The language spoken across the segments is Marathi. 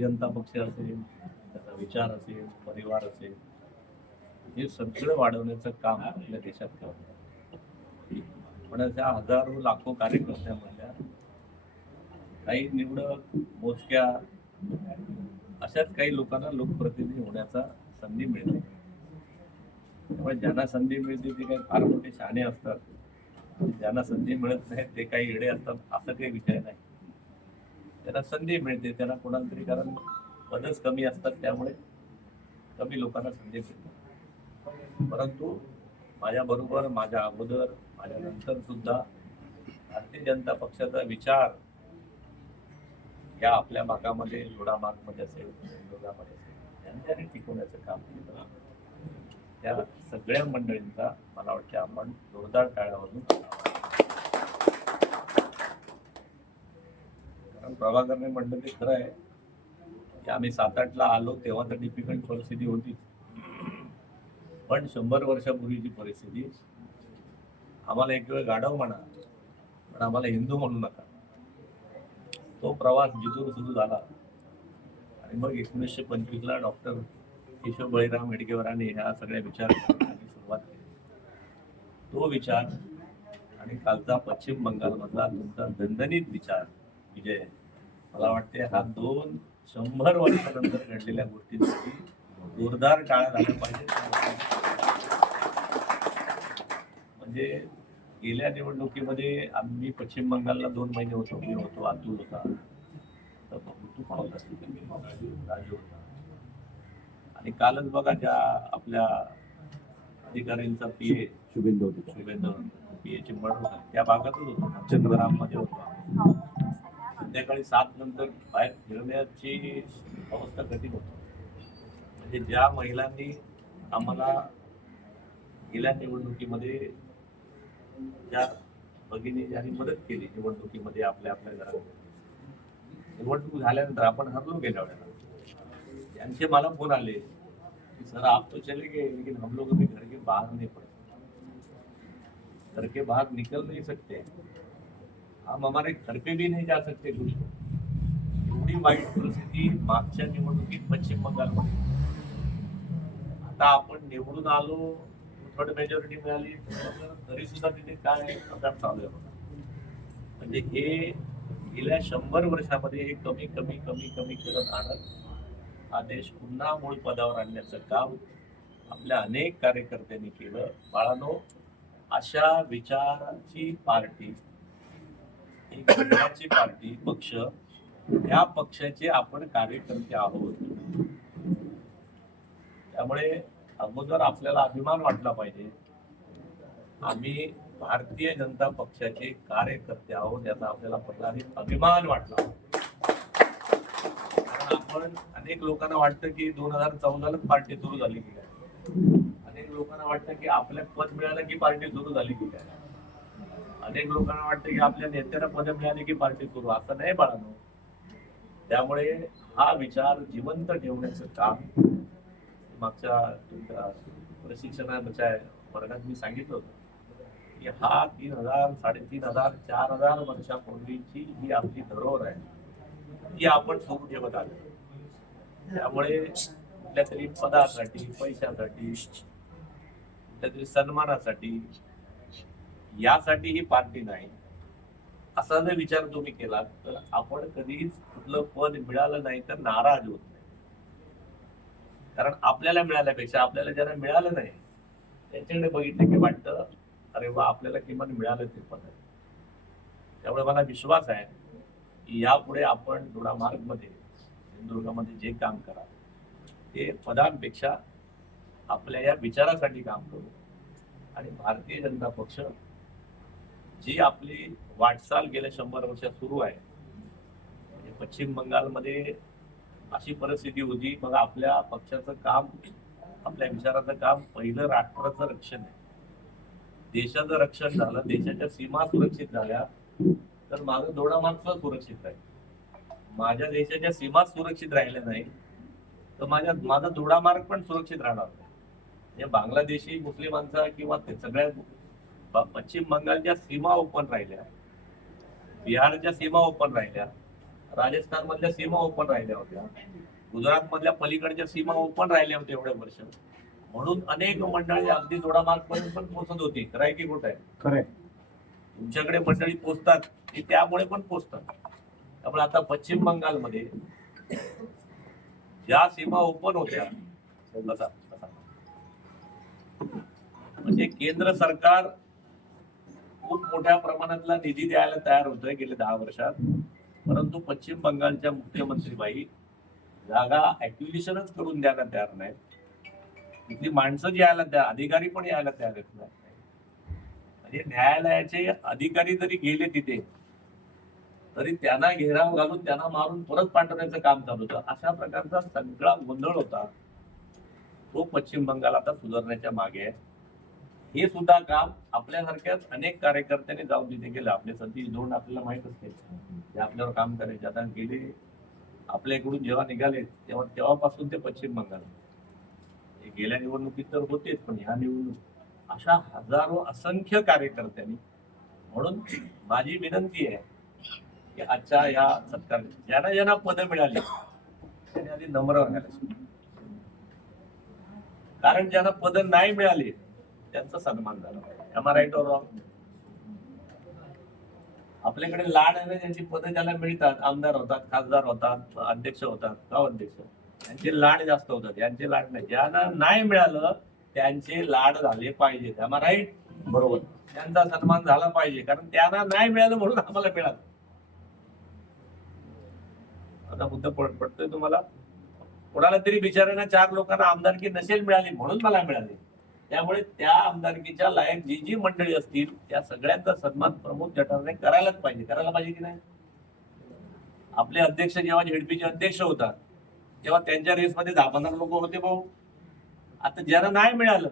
जनता पक्ष असेल, त्याचा विचार असेल, परिवार असेल, हे सगळं वाढवण्याचं काम आपल्या देशात करतात. पण त्या हजारो लाखो कार्यकर्त्यामधल्या काही निवडक मोजक्या अशाच काही लोकांना लोकप्रतिनिधी होण्याचा संधी मिळते. त्यामुळे ज्यांना संधी मिळते ते काही फार मोठे शहाणे असतात, ज्यांना संधी मिळत नाही ते काही येडे असतात, असं काही विषय नाही. त्यांना संधी मिळते, त्यांना कोणाला तरी, कारण पदच कमी असतात त्यामुळे कमी लोकांना संधी मिळते. परंतु माझ्या बरोबर, माझ्या अगोदर, माझ्या नंतर सुद्धा भारतीय जनता पक्षाचा विचार या आपल्या भागामध्ये, जोडामार्गमध्ये असेल, विरोधामध्ये असेल, यांच्याने टिकवण्याचं काम केलं. त्या सगळ्या मंडळींचा मला वाटतं आपण जोरदार टाळ्यावरून, कारण प्रभाकरने म्हटलं ते खरं आहे की आम्ही 7-8ला आलो तेव्हा तर डिफिकल्ट परिस्थिती होती, पण 100 वर्षापूर्वीची परिस्थिती, आम्हाला एक वेळ गाढव म्हणा पण आम्हाला हिंदू म्हणू नका, तो प्रवास जिथून सुरू झाला. आणि मग 1925ला डॉक्टर केशव बळीराम हेडगेवारांनी ह्या सगळ्या विचारांची सुरुवात केली. तो विचार आणि कालचा पश्चिम बंगालमधला तुमचा दणदणीत विचार विजय, मला वाटते हा 100 वर्षानंतर घडलेल्या गोष्टींसाठी जोरदार टाळ्या झाल्या पाहिजे. म्हणजे गेल्या निवडणुकीमध्ये आम्ही पश्चिम बंगालला 2 महिने होतो, मी होतो, अतुल होता, तू पण होता, राजू होता. आणि कालच बघा ज्या आपल्या अधिकाऱ्यांचा पीए शुभेंदू पीएची मर्डर झाली त्या भागातच होतो, चंद्रराममध्ये होतो. संध्याकाळी 7 नंतर बाहेर फिरण्याची अवस्था कठीण होती. म्हणजे ज्या महिलांनी आम्हाला गेल्या निवडणुकीमध्ये, ज्या भगिनी ज्यांनी मदत केली निवडणुकीमध्ये, आपल्या आपल्या घरामध्ये निवडणूक झाल्यानंतर आपण हरलो गेल्या वेळेला, त्यांचे मला फोन आले कि सर आप तो चले गए लेकिन हम लोग अभी घर के बाहर नहीं पड़े, घर के बाहर निकल नहीं सकते, हम हमारे घर पे भी नहीं जा सकते. एवढी वाईट परिस्थिती मागच्या निवडणुकीत पश्चिम बंगालमध्ये. आता आपण निवडून आलो, थर्ड मेजॉरिटी मिळाली, तरी सुद्धा तिथे काय प्रकार चालू आहे. म्हणजे हे गेल्या 100 वर्षामध्ये हे कमी कमी कमी कमी करत आणत हा देश पुन्हा मूळ पदावर आणण्याचं काम आपल्या अनेक कार्यकर्त्यांनी केलं. बाळांनो, अशा विचाराची पार्टी, एक विचाराची पार्टी, पक्ष, या पक्षाचे आपण कार्यकर्ते आहोत. त्यामुळे अगोदर आपल्याला अभिमान वाटला पाहिजे, आम्ही भारतीय जनता पक्षाचे कार्यकर्ते आहोत, याचा आपल्याला पहिला अभिमान वाटला. आपण अनेक लोकांना वाटतं की 2014लाच पार्टी सुरू झाली की काय, अनेक लोकांना वाटतं की आपल्या पद मिळालं की पार्टी सुरू झाली की काय, अनेक लोकांना वाटतं की आपल्या नेत्याला पद मिळाली की पार्टी सुरू. असं नाही बाळांनो. त्यामुळे हा विचार जिवंत ठेवण्याचं काम मागच्या तुमच्या प्रशिक्षणाच्या वर्गात मी सांगितलं होतं की हा 3000, 3500, 4000 वर्षापूर्वीची ही आपली धरोहर आहे, ती आपण सुरू ठेवत आलो. त्यामुळे कुठल्या तरी पदासाठी, पैशासाठी, कुठल्या तरी सन्मानासाठी, यासाठी ही पार्टी नाही, असा जर विचार तुम्ही केला तर आपण कधीच कुठलं पद मिळालं नाही तर नाराज होत नाही. कारण आपल्याला मिळाल्यापेक्षा आपल्याला ज्यांना मिळालं नाही त्यांच्याकडे बघितलं की वाटतं अरे वा, आपल्याला किमान मिळालं ते पद आहे. त्यामुळे मला विश्वास आहे की यापुढे आपण जोडामार्गमध्ये, सिंधुदुर्गामध्ये जे काम करा ते पदांपेक्षा आपल्या या विचारासाठी काम करू. आणि भारतीय जनता पक्ष जी आपली वाटचाल गेल्या 100 वर्षात सुरू आहे, म्हणजे पश्चिम बंगालमध्ये अशी परिस्थिती होती, मग आपल्या पक्षाचं काम, आपल्या विचाराचं काम पहिलं राष्ट्राचं रक्षण आहे. देशाचं रक्षण झालं, देशाच्या सीमा सुरक्षित झाल्या तर माझं दोडामार्ग सुरक्षित राहील. माझ्या देशाच्या सीमा सुरक्षित राहिल्या नाही तर माझा दोडामार्ग पण सुरक्षित राहणार नाही. म्हणजे बांगलादेशी मुस्लिमांचा किंवा सगळ्या पश्चिम बंगालच्या सीमा ओपन राहिल्या, बिहारच्या सीमा ओपन राहिल्या, राजस्थान मधल्या सीमा ओपन राहिल्या होत्या, गुजरात मधल्या पलीकडच्या सीमा ओपन राहिल्या होत्या एवढ्या वर्ष, म्हणून अनेक मंडळी अगदी जोडामार्ग पर्यंत पण पोहोचत होती. खरंय की खोट आहे? खरंय. तुमच्याकडे मंडळी पोचतात ती त्यामुळे पण पोचतात. त्यामुळे आता पश्चिम बंगालमध्ये ज्या सीमा ओपन होत्या, म्हणजे केंद्र सरकार खूप मोठ्या प्रमाणातला निधी द्यायला तयार होतोय गेल्या 10 वर्षात, परंतु पश्चिम बंगालच्या मुख्यमंत्री बाई जागा ऍक्विजिशनच करून द्यायला तयार नाहीत. तिथली माणसं जी यायला तयार, अधिकारी पण यायला तयार आहेत नाही. म्हणजे न्यायालयाचे अधिकारी जरी गेले तिथे तरी त्यांना घेराव घालून त्यांना मारून परत पाठवण्याचं काम चालू होतं. अशा प्रकारचा सगळा गोंधळ होता. तो पश्चिम बंगाल आता सुधारण्याच्या मागे आहे. हे सुद्धा काम आपल्यासारख्याच अनेक कार्यकर्त्यांनी जाऊन तिथे गेलं. आपले सतीश धोंड आपल्याला माहित असते, ते आपल्यावर काम करायचे. आता गेले आपल्या इकडून जेव्हा निघाले तेव्हापासून ते पश्चिम बंगाल, गेल्या निवडणुकीत तर होतेच, पण ह्या निवडणूक अशा हजारो असंख्य कार्यकर्त्यांनी. म्हणून माझी विनंती आहे की आजच्या या सत्कार ज्यांना ज्यांना पदं मिळाली त्यांनी आधी नम्र राहायला, कारण ज्यांना पदं नाही मिळाली त्यांचा सन्मान झाला. Am I right or wrong? आपल्याकडे लाड आहे ना, ज्यांची पदं ज्याला मिळतात, आमदार होतात, खासदार होतात, अध्यक्ष होतात, गाव अध्यक्ष, त्यांचे लाड जास्त होतात, यांचे लाड नाही. ज्यांना नाही मिळालं त्यांचे लाड झाले पाहिजेत. Am I right? बरोबर. त्यांचा सन्मान झाला पाहिजे, कारण त्यांना नाही मिळालं म्हणून आम्हाला मिळालं. आता मुद्दा पडतोय तुम्हाला? कोणाला तरी बिचाऱ्यांना 4 लोकांना आमदारकी नसेल मिळाली म्हणून मला मिळाली. त्यामुळे त्या आमदारकीच्या लायक जी जी मंडळी असतील त्या सगळ्यांचा सन्मान प्रमोद जठारने करायलाच पाहिजे. करायला पाहिजे की नाही? आपले अध्यक्ष जेव्हा झेडपीचे अध्यक्ष होतात तेव्हा त्यांच्या रेसमध्ये 10-15 लोक होते भाऊ. आता ज्यांना नाही मिळालं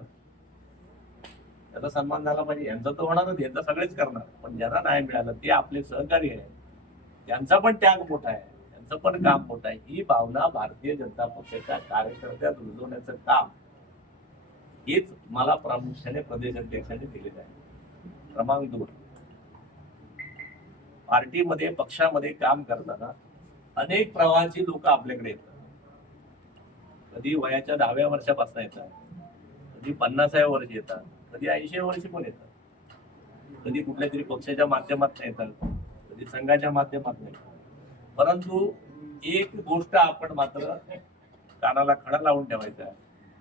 त्याचा सन्मान झाला पाहिजे. यांचा तर होणारच, यांचा सगळेच करणार, पण ज्यांना नाही मिळालं ते आपले सहकारी आहे, त्यांचा पण त्याग मोठा आहे, त्यांचं पण काम मोठं आहे. ही भावना भारतीय जनता पक्षाच्या कार्यकर्त्यात रुजवण्याचं काम हेच मला प्रामुख्याने प्रदेश अध्यक्षांनी दिलेलं आहे. क्रमांक 2, पार्टीमध्ये पक्षामध्ये काम करताना अनेक प्रवाहाची लोक आपल्याकडे येतात. कधी वयाच्या 10व्या वर्षापासून येतात, कधी 50व्या वर्षी येतात, कधी 80व्या वर्षी पण येतात, कधी कुठल्या तरी पक्षाच्या माध्यमातून येतात, कधी संघाच्या माध्यमातून येतात. परंतु एक गोष्ट आपण मात्र कानाला खडा लावून ठेवायचा आहे,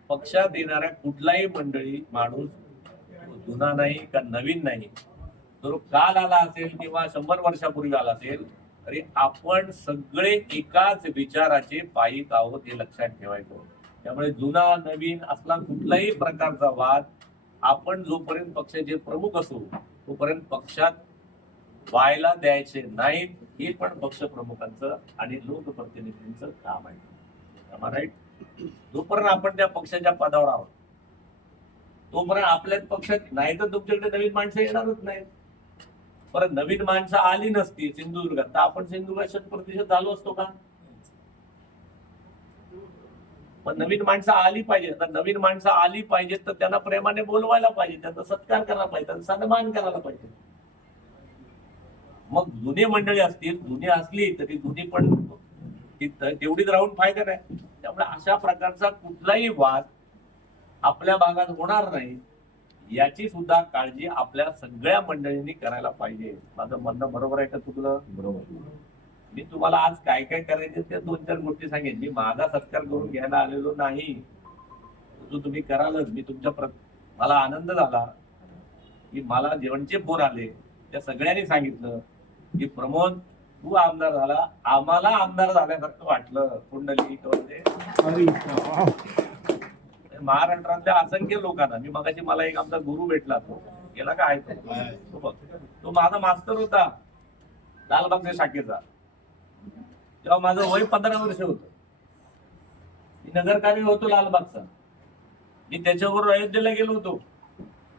पक्षात येणाऱ्या कुठलाही मंडळी माणूस जुना नाही का नवीन नाही, तो काल आला असेल किंवा 100 वर्षापूर्वी आला असेल तरी आपण सगळे एकाच विचाराचे पायीक आहोत हे लक्षात ठेवायचं. त्यामुळे जुना नवीन असला कुठलाही प्रकारचा वाद आपण जोपर्यंत पक्षाचे प्रमुख असू तोपर्यंत पक्षात व्हायला द्यायचे नाहीत. हे पण पक्ष प्रमुखांचं आणि लोकप्रतिनिधींचं काम आहे. राईट? जोपर्यंत आपण त्या पक्षाच्या पदावर आहोत तोपर्यंत आपल्याच पक्षात नाही तर तुमच्याकडे नवीन माणसं येणारच नाही. परत नवीन माणसं आली नसती सिंधुदुर्गात तर आपण सिंधुदुर्गात 100% झालो असतो का? पण नवीन माणसं आली पाहिजे. तर नवीन माणसं आली पाहिजेत तर त्यांना प्रेमाने बोलवायला पाहिजे, त्यांचा सत्कार करायला पाहिजे, त्यांचा सन्मान करायला पाहिजे. मग जुने मंडळी असतील, जुनी असली तरी जुनी पण तेवढीच राहून फायदा नाही. त्यामुळे अशा प्रकारचा कुठलाही वाद आपल्या भागात होणार नाही याची सुद्धा काळजी आपल्या सगळ्या मंडळींनी करायला पाहिजे. माझं म्हणणं बरोबर आहे का चुकलं? बरोबर. मी तुम्हाला आज काय काय करायचे त्या 2-4 गोष्टी सांगेन. मी माझा सत्कार करून घ्यायला आलेलो नाही, जो तुम्ही करालच. मी मला आनंद झाला की मला जेवणचे फोन आले, त्या सगळ्यांनी सांगितलं की प्रमोद तू आमदार झाला, आम्हाला आमदार झाल्यासारखं वाटलं. कुंडली महाराष्ट्रातल्या असंख्य लोकांना. मी मगाशी मला एक आमचा गुरु भेटला, तो गेला का आहे तो माझा मास्तर होता लालबागच्या शाखेचा. तेव्हा माझं वय 15 वर्ष होतं. मी नगरकार्य होतो लालबागचा. मी त्याच्याबरोबर अयोध्येला गेलो होतो.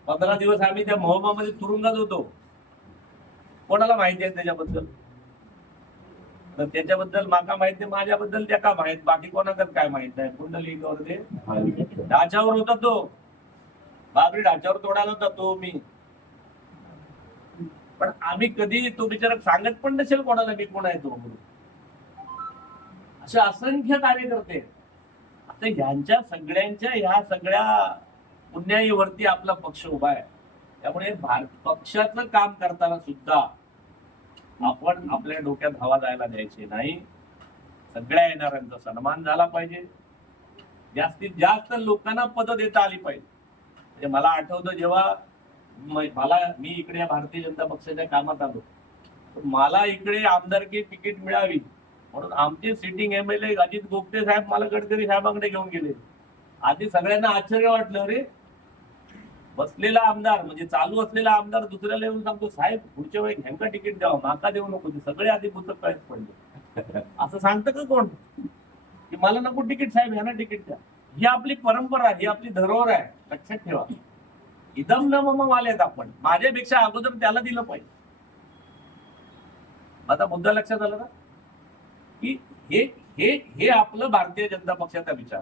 15 दिवस आम्ही त्या मोहमामध्ये तुरुंगात होतो. कोणाला माहिती आहे त्याच्याबद्दल? तर त्याच्याबद्दल माका माहिती, माझ्याबद्दल त्या का माहित, बाकी कोणाकडे काय माहित नाही. कुंडलिकावर ते ढाच्यावर होता तो, बाबरी ढाच्यावर तोडायला होता तो मी. पण आम्ही कधी तो बिचारा सांगत पण नसेल कोणाला मी कोण आहे तो म्हणून. असे असंख्य कार्यकर्ते. आता ह्या सगळ्या पुण्याईवरती आपला पक्ष उभा आहे. त्यामुळे पक्षाचं काम करताना सुद्धा आपण आपल्या डोक्यात हवा जायला द्यायची नाही. सगळ्या येणाऱ्यांचा सन्मान झाला पाहिजे. जास्तीत जास्त लोकांना पद देता आली पाहिजे. म्हणजे मला आठवतं जेव्हा मी इकडे भारतीय जनता पक्षाच्या कामात आलो, मला इकडे आमदारकी तिकीट मिळावी म्हणून आमचे सिटिंग MLA अजित गोपटे साहेब मला गडकरी साहेबांकडे घेऊन गेले. आधी सगळ्यांना आश्चर्य वाटलं, रे बसलेला आमदार म्हणजे चालू असलेला आमदार दुसऱ्याला येऊन सांगतो, साहेब पुढच्या वेळी ह्यांका तिकीट द्यावं, माका देऊ नको. ते सगळे आधी पुस्तक कळत पडले. असं सांगतं का कोण की मला नको तिकीट साहेब, ह्यांना तिकीट द्या? ही आपली परंपरा, ही आपली धरोहर आहे, लक्षात ठेवा. इदम न मम आलेत आपण, माझ्यापेक्षा अगोदर त्याला दिलं पाहिजे. आता मुद्दा लक्षात आला ना की हे आपलं भारतीय जनता पक्षाचा विचार.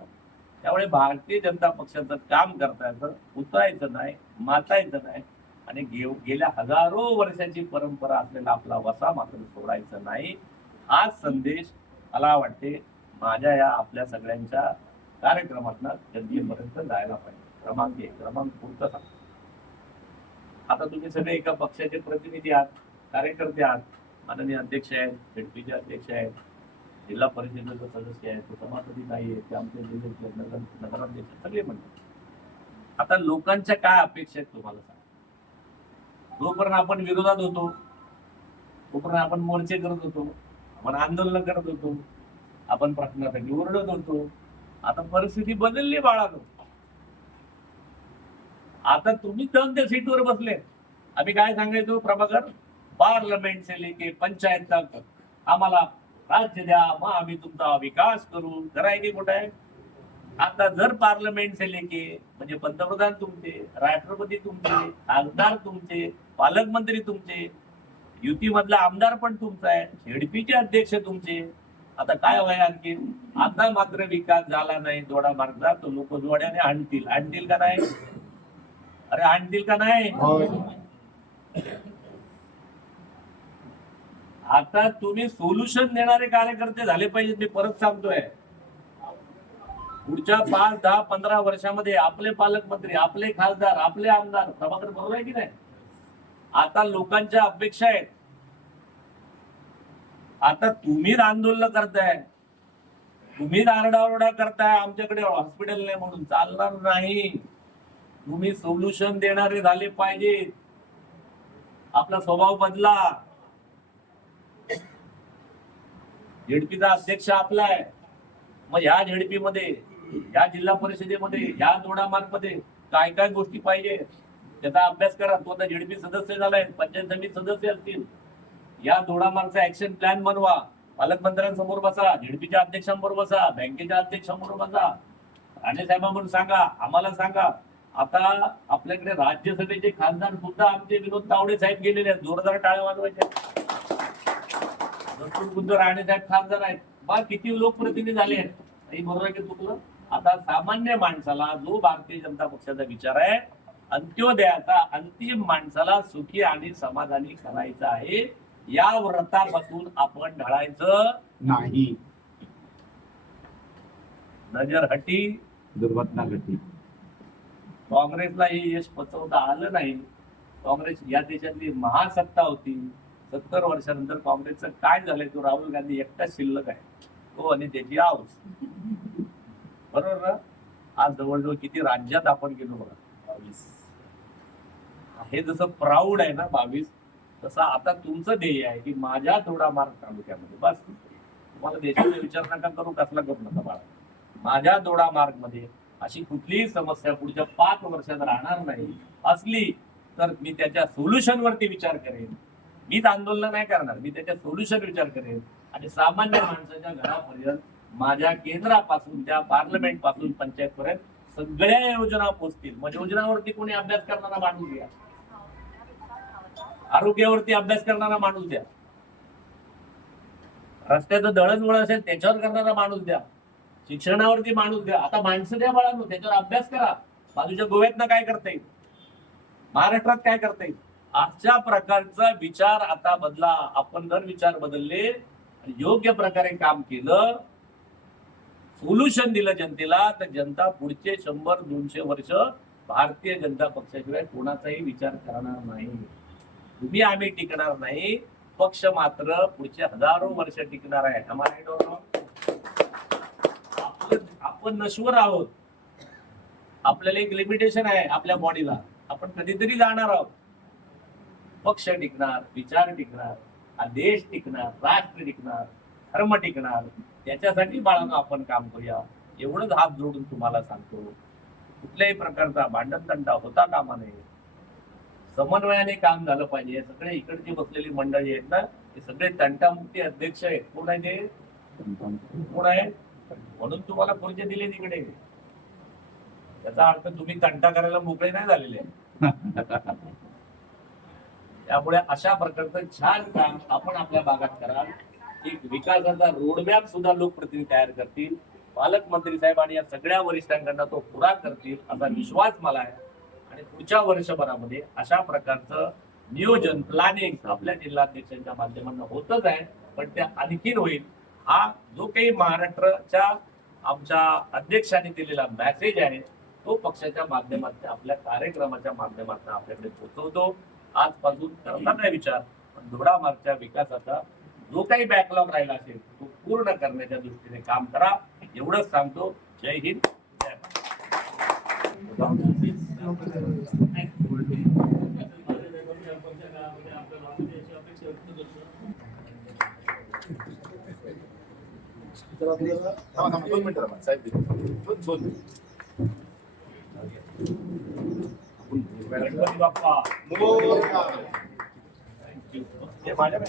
त्यामुळे भारतीय जनता पक्षाचं काम करता येतं, उतरायचं नाही, मातायचं नाही आणि गेल्या हजारो वर्षाची परंपरा असलेला आपला वसा मात्र सोडायचा नाही. हाच संदेश मला वाटते माझ्या या आपल्या सगळ्यांच्या कार्यक्रमातनं जनतेपर्यंत जायला पाहिजे. क्रमांक 1 क्रमांक पुढचं सांगतो. आता तुम्ही सगळे एका पक्षाचे प्रतिनिधी आहात, कार्यकर्ते आहात. माननीय अध्यक्ष आहेत, झेडपीचे अध्यक्ष आहेत, जिल्हा परिषदेचे सदस्य आहेत, सभापती नाही आहेत, ते आमचे जिल्ह्याचे नगराध्यक्ष सगळे म्हणतात. आता लोकांच्या काय अपेक्षा आहेत तुम्हाला सांगा. जोपर्यंत आपण विरोधात होतो, तोपर्यंत आपण मोर्चे करत होतो, आपण आंदोलन करत होतो, आपण प्रश्नासाठी ओरडत होतो. आता परिस्थिती बदलली बाळानो. आता तुम्ही जाऊन त्या सीटवर बसले. आम्ही काय सांगायचो, प्रभाकर पार्लमेंट से लेके पंचायत तक आम्हाला राज्य द्या, मग आम्ही तुमचा विकास करू. करायचे कुठे आहे? आता जर पार्लमेंट से लेके म्हणजे पंतप्रधान तुमचे, राष्ट्रपती तुमचे, खासदार तुमचे, पालकमंत्री तुमचे, युतीमधला आमदार पण तुमचा आहे, झेडपीचे अध्यक्ष तुमचे. आता काय व्हाय आणखी? आता मात्र विकास झाला नाही थोडा मार्गचा, तो लोक जोड्याने आणतील का नाही? अरे आणतील का नाही? आता तुम्ही सोल्युशन देणारे कार्यकर्ते झाले पाहिजेत. मी परत सांगतोय, पुढच्या 5, 10, 15 वर्षामध्ये आपले पालकमंत्री, आपले खासदार, आपले आमदार, प्रभाकर बरोबर आहे की नाही? आता लोकांच्या अपेक्षा आहेत. आता तुम्हीच आंदोलन करताय, तुम्हीच आरडाओरडा करताय, आमच्याकडे हॉस्पिटल नाही म्हणून चालणार नाही. तुम्ही सोल्युशन देणारे झाले पाहिजेत. आपला स्वभाव बदला. झेडपीचा अध्यक्ष आपला आहे, मग ह्या झेडपीमध्ये, ह्या जिल्हा परिषदेमध्ये, ह्या दोडामार्गमध्ये काय काय गोष्टी पाहिजे त्याचा अभ्यास करा. तो आता झेडपी सदस्य झालाय, पंचायत समिती सदस्य असतील. या दोडामार्गचा ऍक्शन प्लॅन बनवा. पालकमंत्र्यांसमोर बसा, झेडपीच्या अध्यक्षांबरोबर बसा, बँकेच्या अध्यक्षांबरोबर बसा, राणे साहेबांबरोबर सांगा, आम्हाला सांगा. आता आपल्याकडे राज्यसभेचे खासदार सुद्धा आमचे विनोद तावडे साहेब गेलेले आहेत. जोरदार टाळ्या वाजवायच्या. बुद्ध राणे साहेब खासदार आहेत. बा किती लोकप्रतिनिधी झाले आहेत. बरोबर आहे की चुकलं? आता सामान्य माणसाला जो भारतीय जनता पक्षाचा विचार आहे, अंत्योदयाचा, अंतिम माणसाला सुखी आणि समाधानी करायचं आहे, या व्रतापासून आपण ढळायचं नाही. नजर हटी, दुर्घटना घटी. काँग्रेसला हे यश पचवता आलं नाही. काँग्रेस या देशातली महासत्ता होती. 70 वर्षानंतर काँग्रेसचं काय झालंय, तो राहुल गांधी एकटाच शिल्लक आहे, तो आणि त्याची आऊस. बरोबर ना? आज जवळजवळ किती राज्यात आपण गेलो बघा, 22. हे जसं प्राऊड आहे ना 22, तसं आता तुमचं ध्येय आहे की माझ्या दोडामार्ग तालुक्यामध्ये, बस तुम्हाला देशाचा विचार नका करू, कसला करू नका बाळा. माझ्या दोडामार्ग मध्ये अशी कुठलीही समस्या पुढच्या 5 वर्षात राहणार नाही. असली तर मी त्याच्या सोल्युशन वरती विचार करेन. मीच आंदोलन नाही करणार, मी त्याच्या सोल्युशन विचार करेन आणि सामान्य माणसाच्या घरापर्यंत, माझ्या केंद्रापासून त्या पार्लमेंट पासून पंचायत पर्यंत सगळ्या योजना पोहोचतील. मग योजनावरती कोणी अभ्यास करणारा माणूस द्या, आरोग्यावरती अभ्यास करणारा माणूस द्या, रस्त्याचं दळणवळण असेल त्याच्यावर करणारा माणूस द्या, शिक्षणावरती माणूस द्या. आता माणसं द्या बाळांनो, त्याच्यावर अभ्यास करा. बाजूच्या गोव्यातनं काय करता येईल, महाराष्ट्रात काय करता येईल, अशा प्रकारचा विचार आता बदला. आपण जर विचार बदलले आणि योग्य प्रकारे काम केलं सोल्युशन दिलं जनतेला, तर जनता पुढचे 100-200 वर्ष भारतीय जनता पक्षाशिवाय कोणाचाही विचार करणार नाही. तुम्ही आम्ही टिकणार नाही, पक्ष मात्र पुढचे हजारो वर्ष टिकणार आहे. आपण नश्वर आहोत, आपल्याला एक लिमिटेशन आहे आपल्या बॉडीला, आपण कधीतरी जाणार आहोत. पक्ष टिकणार, विचार टिकणार, हा देश टिकणार, राष्ट्र टिकणार, धर्म टिकणार. त्याच्यासाठी बाळांनो आपण काम करूया, एवढंच हात जोडून तुम्हाला सांगतो. कुठल्याही प्रकारचा भांडणतंटा होता कामा नये, समन्वयाने काम झालं पाहिजे. सगळे इकडची बसलेली मंडळी आहेत ना, हे सगळे तंटामुक्ती अध्यक्ष आहेत. कोण आहे ते? कोण आहे? म्हणून तुम्हाला खुर्ची दिली तिकडे. त्याचा अर्थ तुम्ही तंटा करायला मोकळे नाही झालेले. त्यामुळे अशा प्रकारचं छान काम आपण आपल्या भागात कराल. एक विकासाचा रोडमॅप सुद्धा लोकप्रतिनिधी तयार करतील, पालकमंत्री साहेब आणि या सगळ्या वरिष्ठांकडनं तो पुरा करतील असा विश्वास मला आहे. आणि पुढच्या वर्षभरामध्ये अशा प्रकारचं नियोजन, प्लॅनिंग आपल्या जिल्हाध्यक्षांच्या माध्यमातून होतच आहे, पण ते आणखीन होईल. हा जो काही महाराष्ट्राच्या आमच्या अध्यक्षांनी दिलेला मेसेज आहे तो पक्षाच्या माध्यमातून, आपल्या कार्यक्रमाच्या माध्यमातून आपल्याकडे पोहोचवतो. आजपासून करता नाही विचार, पण दोडामार्गच्या विकासाचा जो काही बॅकलॉग राहिला असेल तो पूर्ण करण्याच्या दृष्टीने काम करा, एवढंच सांगतो. जय हिंद, जय गणपती बाप्पा. माझ्या